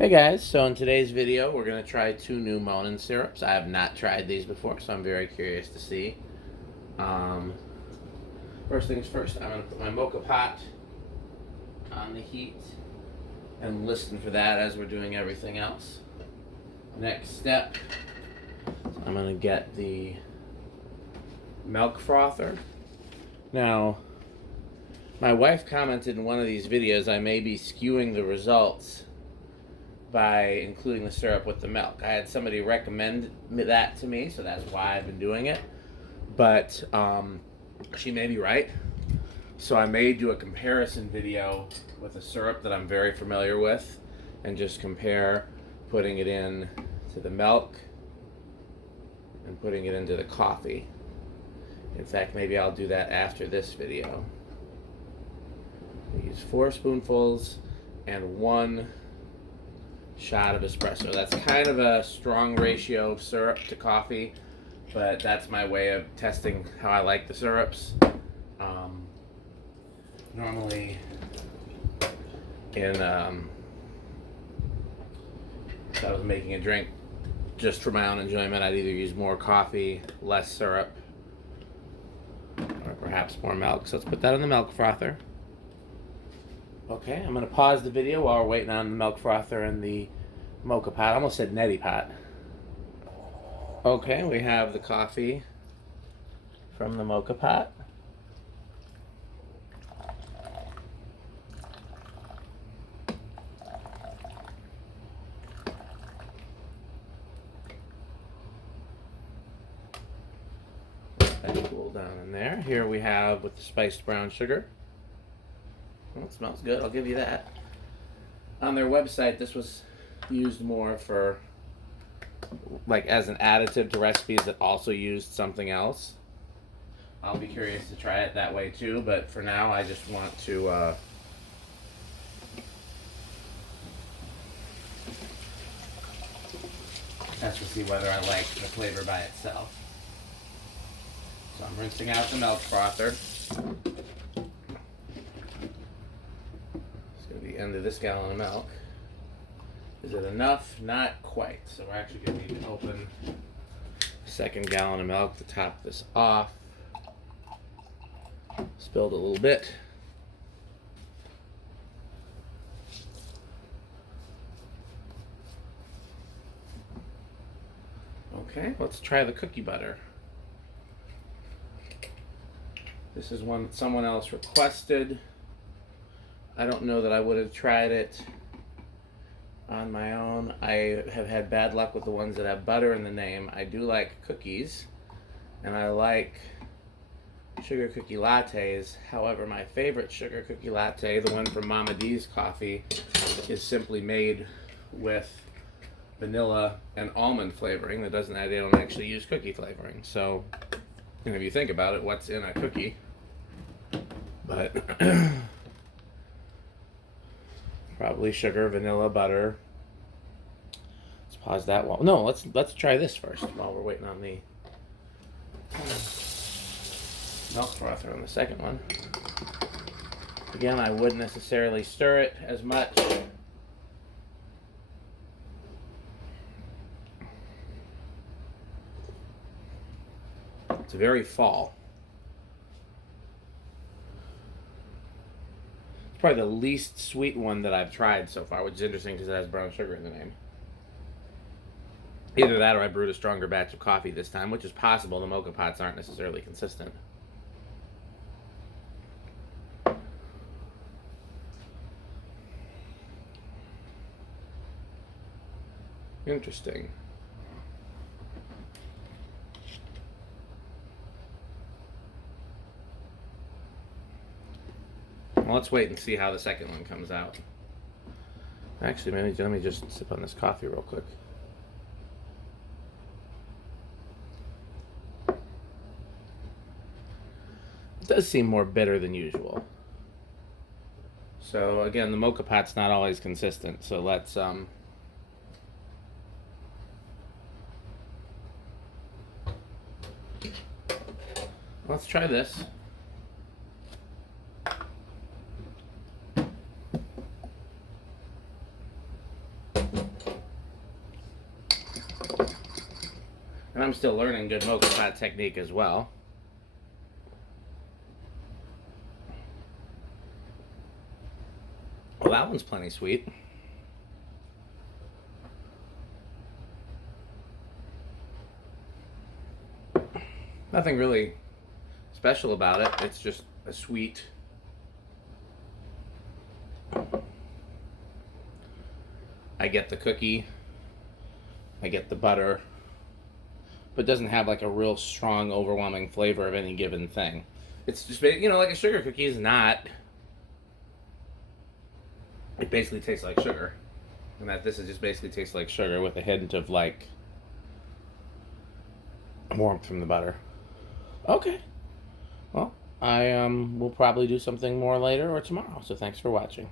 Hey guys, so in today's video we're going to try two new Monin syrups. I have not tried these before, so I'm very curious to see. Um, First things first, I'm going to put my Moka Pot on the heat and listen for that as we're doing everything else. Next step, I'm going to get the milk frother. Now, my wife commented in one of these videos I may be skewing the results by including the syrup with the milk. I had somebody recommend that to me, so that's why I've been doing it. But she may be right. So I may do a comparison video with a syrup that I'm very familiar with and just compare putting it in to the milk and putting it into the coffee. In fact, maybe I'll do that after this video. I use 4 spoonfuls and 1 shot of espresso. That's kind of a strong ratio of syrup to coffee, but that's my way of testing how I like the syrups. Normally, if I was making a drink just for my own enjoyment, I'd either use more coffee, less syrup, or perhaps more milk. So let's put that in the milk frother. Okay, I'm going to pause the video while we're waiting on the milk frother and the Moka Pot. I almost said neti pot. Okay, we have the coffee from the Moka Pot. Let that cool down in there. Here we have with the spiced brown sugar. Well, it smells good, I'll give you that. On their website, this was used more for, like, as an additive to recipes that also used something else. I'll be curious to try it that way too, but for now, I just want to test to see whether I like the flavor by itself. So I'm rinsing out the milk frother. The end of this gallon of milk. Is it enough? Not quite. So we're actually going to need to open the second gallon of milk to top this off. Spilled a little bit. Okay, let's try the cookie butter. This is one that someone else requested. I don't know that I would have tried it on my own. I have had bad luck with the ones that have butter in the name. I do like cookies, and I like sugar cookie lattes. However, my favorite sugar cookie latte, the one from Mama D's Coffee, is simply made with vanilla and almond flavoring. They don't actually use cookie flavoring. So, if you think about it, what's in a cookie? But probably sugar, vanilla, butter. Let's pause that while. No, let's try this first while we're waiting on the milk frother on the second one. Again, I wouldn't necessarily stir it as much. It's very fall. Probably the least sweet one that I've tried so far, which is interesting because it has brown sugar in the name. Either that or I brewed a stronger batch of coffee this time, which is possible. The Moka Pots aren't necessarily consistent. Interesting. Well, let's wait and see how the second one comes out. Actually, maybe let me just sip on this coffee real quick. It does seem more bitter than usual. So again, the Moka Pot's not always consistent. So let's try this. And I'm still learning good Moka Pot technique as well. Well, that one's plenty sweet. Nothing really special about it. It's just a sweet. I get the cookie. I get the butter. But it doesn't have like a real strong, overwhelming flavor of any given thing. It's just, you know, like a sugar cookie is not. It basically tastes like sugar. And that this is just basically tastes like sugar with a hint of like warmth from the butter. Okay. Well, I will probably do something more later or tomorrow. So thanks for watching.